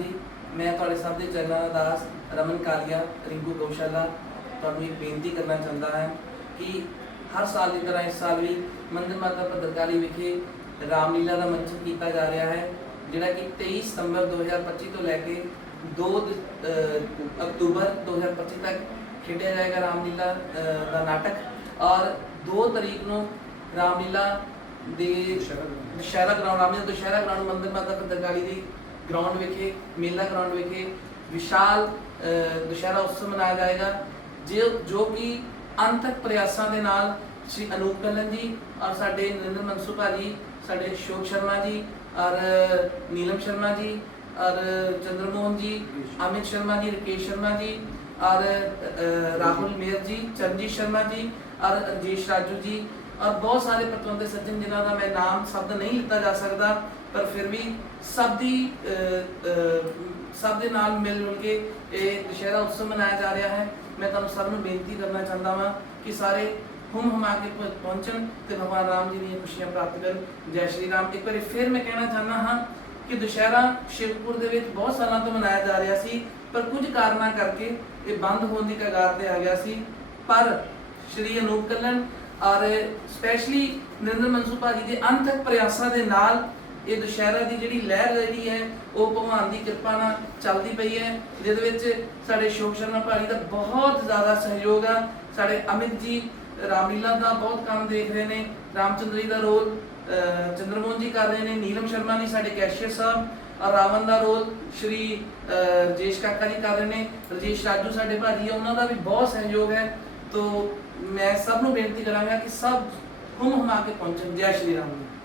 ਜੀ ਮੈਂ ਤੁਹਾਡੇ ਸਭ ਦੇ ਚਰਨਾਂ ਦਾ ਦਾਸ ਰਮਨ ਕਾਲੀਆ ਰਿੰਕੂ ਗੋਸ਼ਾਲਾ ਤੁਹਾਨੂੰ ਇੱਕ ਬੇਨਤੀ ਕਰਨਾ ਚਾਹੁੰਦਾ ਹਾਂ ਕਿ ਹਰ ਸਾਲ ਦੀ ਤਰ੍ਹਾਂ ਇਸ ਸਾਲ ਵੀ ਮੰਦਿਰ ਮਾਤਾ ਭਦਰਕਾਲੀ ਵਿਖੇ ਰਾਮਲੀਲਾ ਦਾ ਮੰਚਨ ਕੀਤਾ ਜਾ ਰਿਹਾ ਹੈ ਜਿਹੜਾ ਕਿ 23 ਸਤੰਬਰ 2025 ਤੋਂ ਲੈ ਕੇ 2 ਅਕਤੂਬਰ 2025 ਤੱਕ ਖੇਡਿਆ ਜਾਏਗਾ ਰਾਮਲੀਲਾ ਦਾ ਨਾਟਕ ਔਰ 2 ਤਰੀਕ ਨੂੰ ਰਾਮਲੀਲਾ ਦੇ ਦੁਸ਼ਹਿਰਾ ਗਰਾਊਂਡ ਰਾਮਲੀਲਾ ਦੁਸ਼ਹਿਰਾ ਗਰਾਊਂਡ ਮੰਦਿਰ ਮਾਤਾ ਭਦਰਕਾਲੀ ਦੀ ਗਰਾਊਂਡ ਵਿਖੇ, ਮੇਲਾ ਗਰਾਊਂਡ ਵਿਖੇ, ਵਿਸ਼ਾਲ ਦੁਸ਼ਹਿਰਾ ਉਤਸਵ ਮਨਾਇਆ ਜਾਏਗਾ, ਜੋ ਜੋ ਕਿ ਅੰਤਕ ਪ੍ਰਯਾਸਾਂ ਦੇ ਨਾਲ ਸ਼੍ਰੀ ਅਨੂਪ ਕਲਨ ਜੀ ਔਰ ਸਾਡੇ ਨਰਿੰਦਰ ਮਨਸੂ ਜੀ ਸਾਡੇ ਸ਼ੋਕ ਸ਼ਰਮਾ ਜੀ ਔਰ ਨੀਲਮ ਸ਼ਰਮਾ ਜੀ ਔਰ ਚੰਦਰਮੋਹਨ ਜੀ, ਅਮਿਤ ਸ਼ਰਮਾ ਜੀ, ਰਕੇਸ਼ ਸ਼ਰਮਾ ਜੀ ਔਰ ਰਾਹੁਲ ਮੇਰ ਜੀ, ਚਰਨਜੀਤ ਸ਼ਰਮਾ ਜੀ ਔਰ ਰਜੇਸ਼ ਰਾਜੂ ਜੀ ਔਰ ਬਹੁਤ ਸਾਰੇ ਪਤਵੰਤੇ ਸੱਜਣ ਜਿਨ੍ਹਾਂ ਦਾ ਮੈਂ ਨਾਮ ਸ਼ਬਦ ਨਹੀਂ ਲਿੱਤਾ ਜਾ ਸਕਦਾ, ਪਰ ਫਿਰ ਵੀ ਸਭ ਦੀ ਸਭ ਦੇ ਨਾਲ ਮਿਲ ਮਿਲ ਕੇ ਇਹ ਦੁਸ਼ਹਿਰਾ ਉਤਸਵ ਮਨਾਇਆ ਜਾ ਰਿਹਾ ਹੈ। ਮੈਂ ਤੁਹਾਨੂੰ ਸਭ ਨੂੰ ਬੇਨਤੀ ਕਰਨਾ ਚਾਹੁੰਦਾ ਹਾਂ ਕਿ ਸਾਰੇ ਹੁਮ ਹੁਮਾ ਕੇ ਪਹੁੰਚਣ ਤੇ ਭਗਵਾਨ ਰਾਮ ਜੀ ਦੀਆਂ ਖੁਸ਼ੀਆਂ ਪ੍ਰਾਪਤ ਕਰਨ। ਜੈ ਸ਼੍ਰੀ ਰਾਮ। ਇੱਕ ਵਾਰੀ ਫਿਰ ਮੈਂ ਕਹਿਣਾ ਚਾਹੁੰਦਾ ਹਾਂ ਕਿ ਦੁਸ਼ਹਿਰਾ ਸ਼ਿਵਪੁਰ ਦੇ ਵਿੱਚ ਬਹੁਤ ਸਾਲਾਂ ਤੋਂ ਮਨਾਇਆ ਜਾ ਰਿਹਾ ਸੀ, ਪਰ ਕੁਝ ਕਾਰਨਾਂ ਕਰਕੇ ਇਹ ਬੰਦ ਹੋਣ ਦੀ ਕਗਾਰ ਤੇ ਆ ਗਿਆ ਸੀ। ਪਰ ਸ਼੍ਰੀ ਅਨੂਪ ਕੱਲਨ ਔਰ ਸਪੈਸ਼ਲੀ ਨਰਿੰਦਰ ਮਨਸੂ ਭਾਜੀ ਦੇ ਅੰਤਕ ਪ੍ਰਯਾਸਾਂ ਦੇ ਨਾਲ ਇਹ ਦੁਸ਼ਹਿਰਾ ਦੀ ਜਿਹੜੀ ਲਹਿਰ ਜਿਹੜੀ ਹੈ ਉਹ ਭਗਵਾਨ ਦੀ ਕਿਰਪਾ ਨਾਲ ਚੱਲਦੀ ਪਈ ਹੈ ਜਿਹਦੇ ਵਿੱਚ ਸਾਡੇ ਸ਼ੋਕ ਸ਼ਰਮਾ ਭਾਜੀ ਦਾ ਬਹੁਤ ਜ਼ਿਆਦਾ ਸਹਿਯੋਗ ਆ ਸਾਡੇ ਅਮਿਤ ਜੀ ਰਾਮਲੀਲਾ ਦਾ ਬਹੁਤ ਕੰਮ ਦੇਖ ਰਹੇ ਨੇ ਰਾਮਚੰਦਰੀ ਦਾ ਰੋਲ ਚੰਦਰਮੋਹਨ ਜੀ ਕਰ ਰਹੇ ਨੇ ਨੀਲਮ ਸ਼ਰਮਾ ਜੀ ਸਾਡੇ ਕੈਸ਼ੀਅਰ ਸਾਹਿਬ ਔਰ ਰਾਵਣ ਦਾ ਰੋਲ ਸ਼੍ਰੀ ਅਹ, ਕਾਕਾ ਜੀ ਕਰ ਰਹੇ ਨੇ ਰਜੇਸ਼ ਰਾਜੂ ਸਾਡੇ ਭਾਜੀ ਆ ਉਹਨਾਂ ਦਾ ਵੀ ਬਹੁਤ ਸਹਿਯੋਗ ਹੈ ਤੋ ਮੈਂ ਸਭ ਨੂੰ ਬੇਨਤੀ ਕਰਾਂਗਾ ਕਿ ਸਭ ਹੁਮ ਹੁਮਾ ਕੇ ਪਹੁੰਚਣ। ਜੈ ਸ਼੍ਰੀ ਰਾਮ ਜੀ।